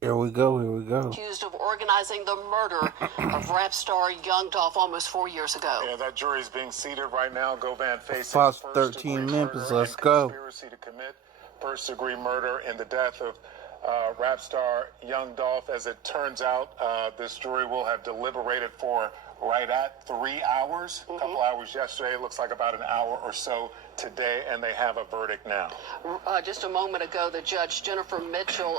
Here we go. Accused of organizing the murder of rap star Young Dolph almost 4 years ago. Yeah, that jury's being seated right now. Govan faces Fox first-degree 13 Memphis. murder Let's and go. conspiracy to commit first-degree murder in the death of rap star Young Dolph. As it turns out, this jury will have deliberated for right at 3 hours. A couple hours yesterday. It looks like about an hour or so today, and they have a verdict now. Just a moment ago, the judge, Jennifer Mitchell,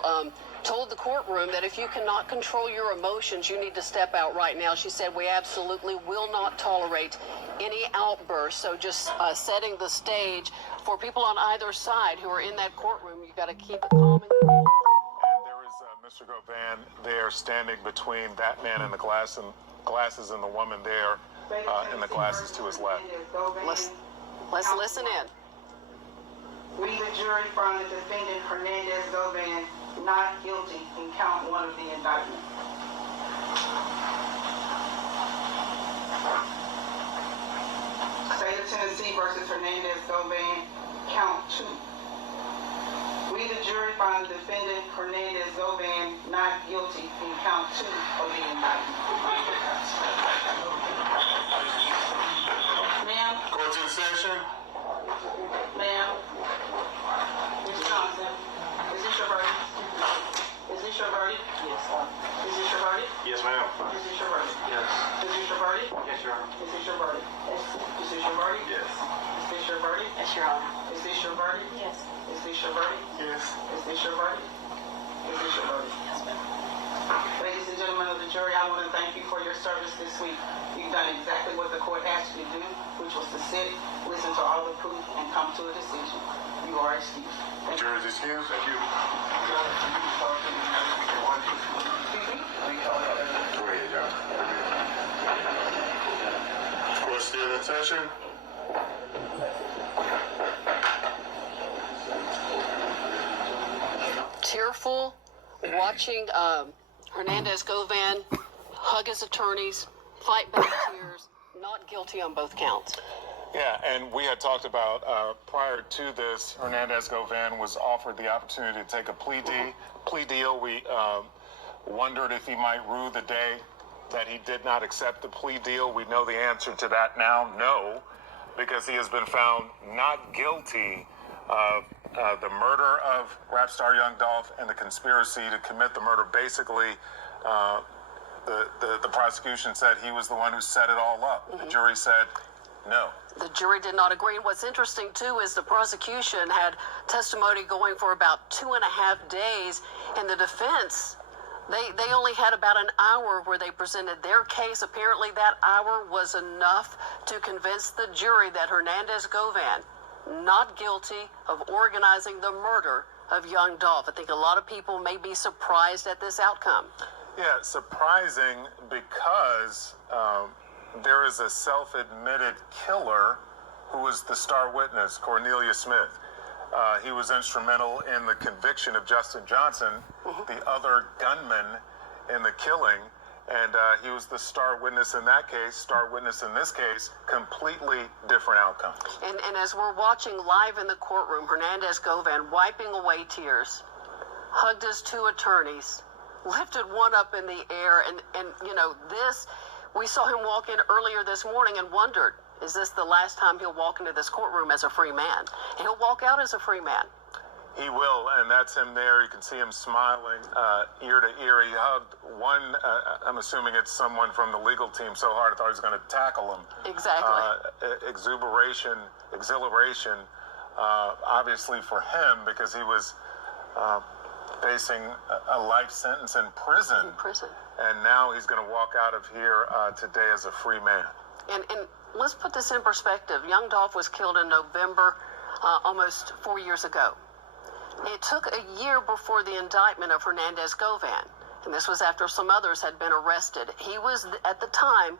told the courtroom that if you cannot control your emotions, you need to step out right now. She said, we absolutely will not tolerate any outbursts. So just setting the stage for people on either side who are in that courtroom, you got to keep it calm and cool. And there is Mr. Govan there standing between that man in the glasses and the woman there in the glasses to his left. Let's listen in. We, the jury, find the defendant Hernandez Govan not guilty in count 1 of the indictment. State of Tennessee versus Hernandez Govan, count 2. We, the jury, find the defendant Hernandez Govan not guilty in count 2 of the indictment. Ma'am. Court in session. Ma'am. Ms. Johnson, is this your verdict? Is this your verdict? Yes, sir. Is this your verdict? Yes, ma'am. Is this your verdict? Yes. Is this your verdict? Yes, Your Honor. Is this your verdict? Yes. Is this your verdict? Yes. Is this your verdict? Yes, Your Honor. Is this your verdict? Yes. Is this your verdict? Yes. Is this your verdict? Is this your verdict? Yes, ma'am. Ladies and gentlemen of the jury, I want to thank you for your service this week. You've done exactly what the court asked you to do, which was to sit, listen to all the proof, and come to a decision. You are excused. Thank you. Jury's excused. Thank you. Go ahead, John. Court still in session. Tearful, watching Hernandez Govan hug his attorneys, fight back tears, not guilty on both counts. Yeah, and we had talked about prior to this, Hernandez Govan was offered the opportunity to take a plea deal. We wondered if he might rue the day that he did not accept the plea deal. We know the answer to that now, no, because he has been found not guilty of the murder of rap star Young Dolph and the conspiracy to commit the murder. Basically, the prosecution said he was the one who set it all up. The jury said no. The jury did not agree. And what's interesting, too, is the prosecution had testimony going for about 2.5 days, and the defense, they only had about an hour where they presented their case. Apparently, that hour was enough to convince the jury that Hernandez Govan, not guilty of organizing the murder of Young Dolph. I think a lot of people may be surprised at this outcome. Yeah, surprising because there is a self-admitted killer who was the star witness, Cornelia Smith. He was instrumental in the conviction of Justin Johnson, the other gunman in the killing, and he was the star witness in that case, star witness in this case, completely different outcome. And as we're watching live in the courtroom, Hernandez Govan wiping away tears, hugged his 2 attorneys, lifted one up in the air, and you know, this, we saw him walk in earlier this morning and wondered, is this the last time he'll walk into this courtroom as a free man? And he'll walk out as a free man. He will, and that's him there. You can see him smiling ear to ear. He hugged one, I'm assuming it's someone from the legal team so hard I thought he was going to tackle him. Exactly. Exhilaration, obviously for him, because he was facing a life sentence in prison. And now he's going to walk out of here today as a free man. And let's put this in perspective. Young Dolph was killed in November, almost 4 years ago. It took a year before the indictment of Hernandez Govan, and this was after some others had been arrested. He was, at the time,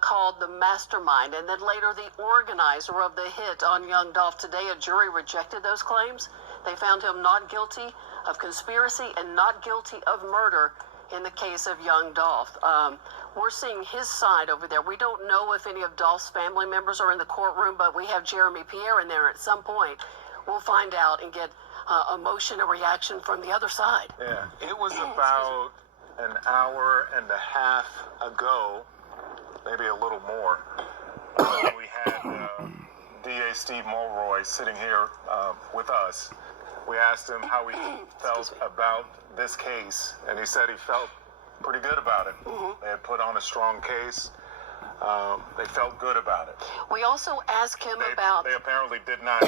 called the mastermind, and then later the organizer of the hit on Young Dolph. Today, a jury rejected those claims. They found him not guilty of conspiracy and not guilty of murder in the case of Young Dolph. We're seeing his side over there. We don't know if any of Dolph's family members are in the courtroom, but we have Jeremy Pierre in there. At some point, we'll find out and get emotion and reaction from the other side. Yeah, it was about an hour and a half ago, maybe a little more. We had DA Steve Mulroy sitting here with us. We asked him how he felt about this case, and he said he felt pretty good about it. They had put on a strong case. They felt good about it. We also asked him about... They apparently did not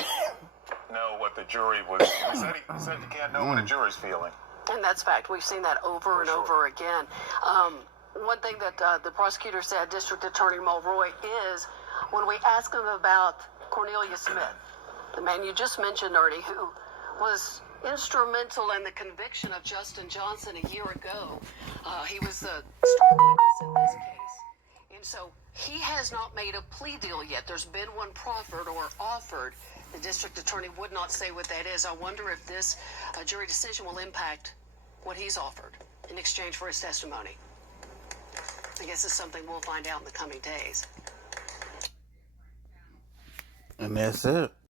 know what the jury was... He said you can't know what a jury's feeling. And that's fact. We've seen that over and over again. One thing that the prosecutor said, District Attorney Mulroy, is when we asked him about Cornelia Smith, the man you just mentioned, Ernie, who was instrumental in the conviction of Justin Johnson a year ago. He was the strong witness in this case. And so he has not made a plea deal yet. There's been one proffered or offered. The district attorney would not say what that is. I wonder if this jury decision will impact what he's offered in exchange for his testimony. I guess it's something we'll find out in the coming days. And that's it.